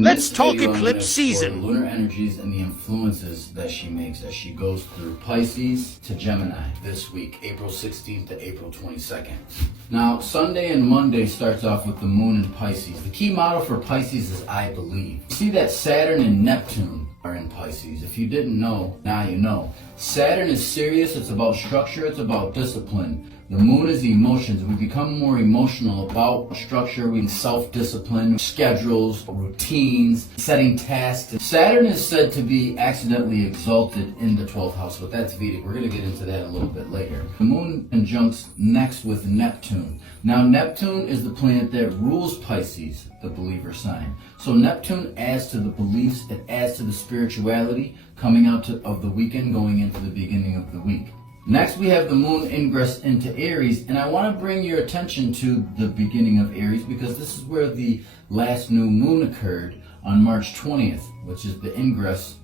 Let's talk eclipse season. Lunar energies and the influences that she makes as she goes through Pisces to Gemini this week, April 16th to April 22nd. Now, Sunday and Monday starts off with the moon in Pisces. The key motto for Pisces is I believe. See that Saturn and Neptune are in Pisces. If you didn't know, now you know. Saturn is serious, it's about structure, it's about discipline. The moon is the emotions. We become more emotional about structure, we self-discipline, schedules, routines, setting tasks. Saturn is said to be accidentally exalted in the 12th house, but that's Vedic. We're going to get into that a little bit later. The moon conjuncts next with Neptune. Now, Neptune is the planet that rules Pisces, the believer sign. So Neptune adds to the beliefs, it adds to the spirituality coming out of the weekend, going into the beginning of the week. Next, we have the moon ingress into Aries, and I want to bring your attention to the beginning of Aries because this is where the last new moon occurred on March 20th, which is the ingress,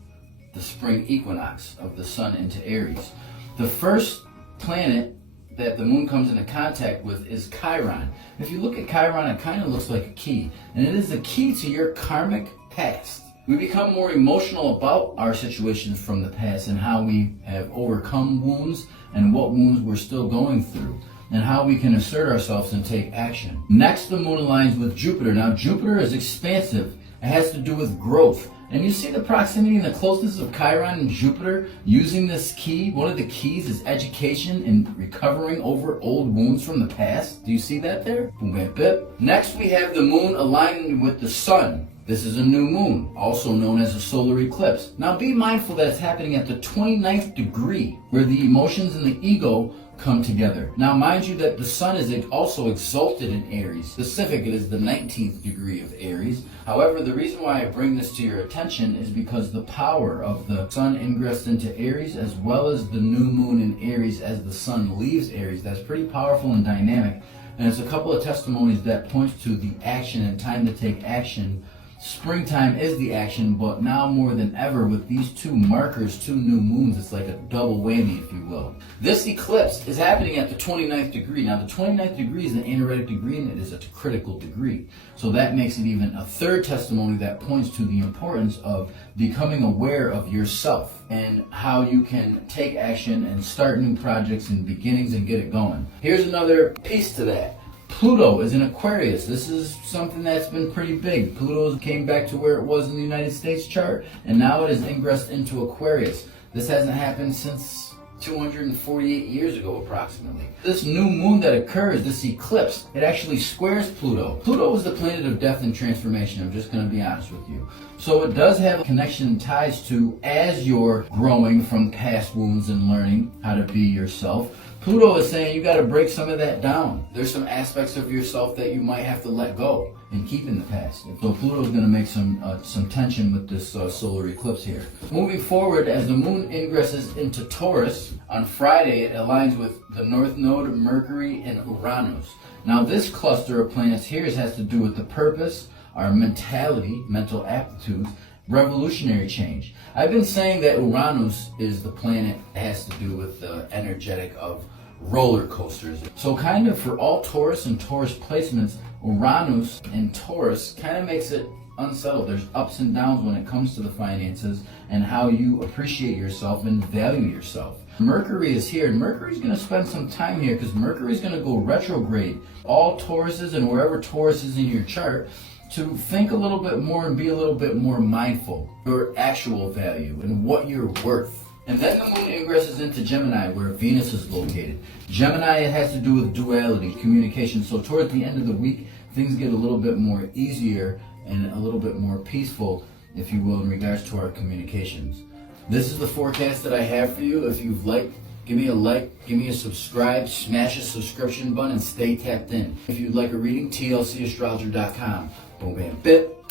the spring equinox of the sun into Aries. The first planet that the moon comes into contact with is Chiron. If you look at Chiron, it kind of looks like a key, and it is the key to your karmic past. We become more emotional about our situations from the past and how we have overcome wounds and what wounds we're still going through and how we can assert ourselves and take action. Next, the moon aligns with Jupiter. Now, Jupiter is expansive. It has to do with growth. And you see the proximity and the closeness of Chiron and Jupiter using this key. One of the keys is education and recovering over old wounds from the past. Do you see that there? Boom, bam, bip. Next, we have the moon aligning with the sun. This is a new moon, also known as a solar eclipse. Now be mindful that it's happening at the 29th degree, where the emotions and the ego come together. Now mind you that the sun is also exalted in Aries. Specific, it is the 19th degree of Aries. However, the reason why I bring this to your attention is because the power of the sun ingress into Aries, as well as the new moon in Aries as the sun leaves Aries, that's pretty powerful and dynamic. And it's a couple of testimonies that points to the action and time to take action. Springtime is the action, but now more than ever with these two markers, two new moons, it's like a double whammy, if you will. This eclipse is happening at the 29th degree. Now, the 29th degree is an anoretic degree, and it is a critical degree. So that makes it even a third testimony that points to the importance of becoming aware of yourself and how you can take action and start new projects and beginnings and get it going. Here's another piece to that. Pluto is in Aquarius. This is something that's been pretty big. Pluto came back to where it was in the United States chart, and now it is ingressed into Aquarius. This hasn't happened since 248 years ago, approximately. This new moon that occurs, this eclipse, it actually squares Pluto. Pluto is the planet of death and transformation. I'm just going to be honest with you. So it does have a connection and ties to as you're growing from past wounds and learning how to be yourself. Pluto is saying you got to break some of that down. There's some aspects of yourself that you might have to let go and keep in the past. So Pluto is going to make some tension with this solar eclipse here. Moving forward, as the moon ingresses into Taurus, on Friday it aligns with the North Node, Mercury, and Uranus. Now this cluster of planets here has to do with the purpose, our mentality, mental aptitudes, revolutionary change. I've been saying that Uranus is the planet that has to do with the energetic of roller coasters. So kind of for all Taurus and Taurus placements, Uranus and Taurus kind of makes it unsettled. There's ups and downs when it comes to the finances and how you appreciate yourself and value yourself. Mercury is here, and Mercury's going to spend some time here because Mercury's going to go retrograde. All Tauruses and wherever Taurus is in your chart, to think a little bit more and be a little bit more mindful of your actual value and what you're worth. And then the moon ingresses into Gemini, where Venus is located. Gemini, it has to do with duality, communication. So toward the end of the week, things get a little bit more easier and a little bit more peaceful, if you will, in regards to our communications. This is the forecast that I have for you. If you've liked, give me a like, give me a subscribe, smash a subscription button, and stay tapped in. If you'd like a reading, tlcastrologer.com. Boom, bam, bip.